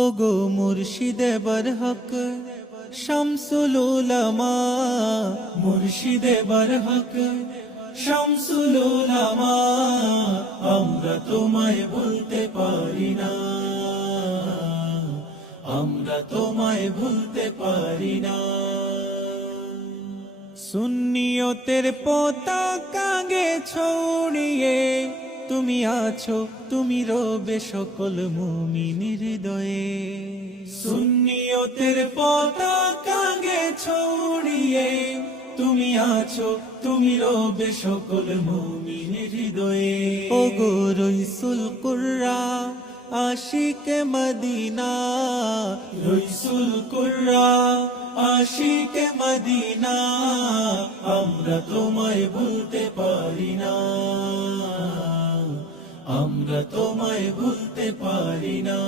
ওগো মুর্শিদে বরহক শামসুল উলামা, মুর্শিদে বরহক শামসুল উলামা, আমরা তোমায় ভুলতে পারি না, আমরা তোমায় ভুলতে পারি না। সুন্নিয়তের পতাকা গে ছড়িয়ে তুমি আছো, তুমি রবে সকল মুমিনের হৃদয়ে। সুন্নিয়তের পতাকা গে ছড়িয়ে তুমি আছো, তুমি রবে সকল মুমিনের হৃদয়ে। ওগো রইসুল কুররা আশিকে মদিনা, রইসুল কুররা আশিকে মদিনা, আমরা তোমায় ভুলতে পারি না, আমরা তোমায় ভুলতে পারি না।